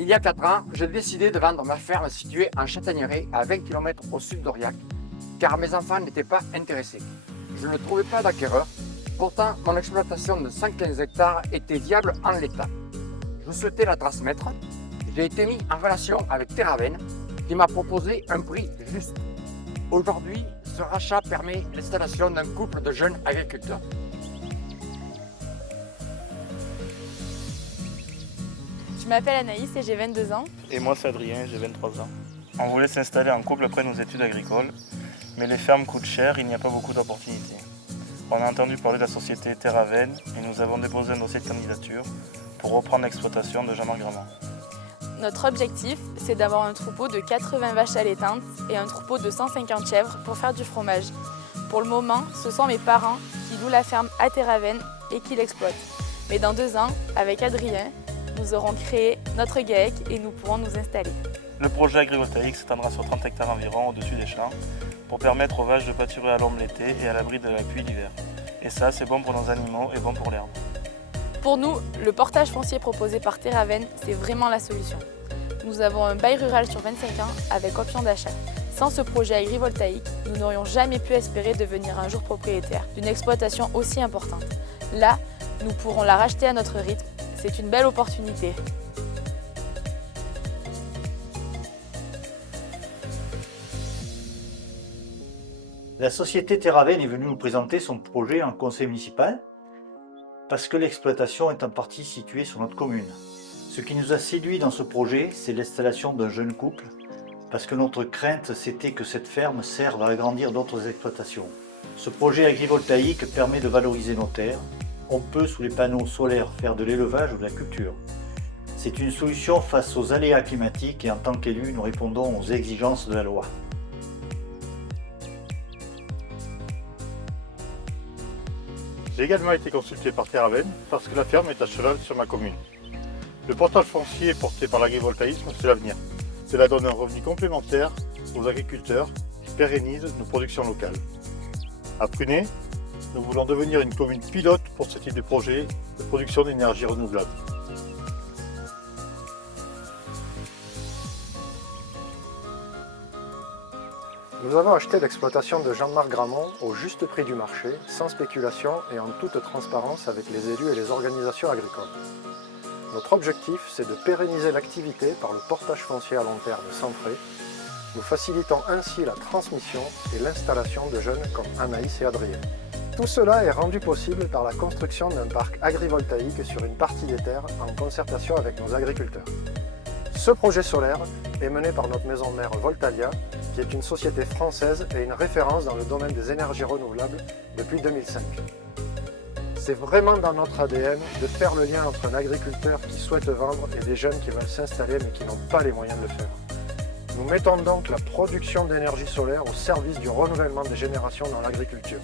Il y a 4 ans, j'ai décidé de vendre ma ferme située en Chataignerai à 20 km au sud d'Aurillac, car mes enfants n'étaient pas intéressés. Je ne trouvais pas d'acquéreur, pourtant mon exploitation de 115 hectares était viable en l'état. Je souhaitais la transmettre. J'ai été mis en relation avec Terraven, qui m'a proposé un prix juste. Aujourd'hui, ce rachat permet l'installation d'un couple de jeunes agriculteurs. Je m'appelle Anaïs et j'ai 22 ans. Et moi c'est Adrien, j'ai 23 ans. On voulait s'installer en couple après nos études agricoles, mais les fermes coûtent cher, il n'y a pas beaucoup d'opportunités. On a entendu parler de la société Terraven et nous avons déposé un dossier de candidature pour reprendre l'exploitation de Jean-Marc Gramont. Notre objectif, c'est d'avoir un troupeau de 80 vaches allaitantes et un troupeau de 150 chèvres pour faire du fromage. Pour le moment, ce sont mes parents qui louent la ferme à Terraven et qui l'exploitent. Mais dans 2 ans, avec Adrien, nous aurons créé notre GAEC et nous pourrons nous installer. Le projet agrivoltaïque s'étendra sur 30 hectares environ au-dessus des champs pour permettre aux vaches de pâturer à l'ombre l'été et à l'abri de la pluie l'hiver. Et ça, c'est bon pour nos animaux et bon pour l'herbe. Pour nous, le portage foncier proposé par Terraven, c'est vraiment la solution. Nous avons un bail rural sur 25 ans avec option d'achat. Sans ce projet agrivoltaïque, nous n'aurions jamais pu espérer devenir un jour propriétaire d'une exploitation aussi importante. Là, nous pourrons la racheter à notre rythme. C'est une belle opportunité. La société Terraven est venue nous présenter son projet en conseil municipal parce que l'exploitation est en partie située sur notre commune. Ce qui nous a séduit dans ce projet, c'est l'installation d'un jeune couple parce que notre crainte, c'était que cette ferme serve à agrandir d'autres exploitations. Ce projet agrivoltaïque permet de valoriser nos terres. On peut, sous les panneaux solaires, faire de l'élevage ou de la culture. C'est une solution face aux aléas climatiques et en tant qu'élus, nous répondons aux exigences de la loi. J'ai également été consulté par Terraven parce que la ferme est à cheval sur ma commune. Le portage foncier porté par l'agrivoltaïsme, c'est l'avenir. Cela donne un revenu complémentaire aux agriculteurs qui pérennise nos productions locales. À Prunay, nous voulons devenir une commune pilote pour ce type de projet de production d'énergie renouvelable. Nous avons acheté l'exploitation de Jean-Marc Gramont au juste prix du marché, sans spéculation et en toute transparence avec les élus et les organisations agricoles. Notre objectif, c'est de pérenniser l'activité par le portage foncier à long terme sans frais. Nous facilitons ainsi la transmission et l'installation de jeunes comme Anaïs et Adrien. Tout cela est rendu possible par la construction d'un parc agrivoltaïque sur une partie des terres en concertation avec nos agriculteurs. Ce projet solaire est mené par notre maison mère Voltalia, qui est une société française et une référence dans le domaine des énergies renouvelables depuis 2005. C'est vraiment dans notre ADN de faire le lien entre un agriculteur qui souhaite vendre et des jeunes qui veulent s'installer mais qui n'ont pas les moyens de le faire. Nous mettons donc la production d'énergie solaire au service du renouvellement des générations dans l'agriculture.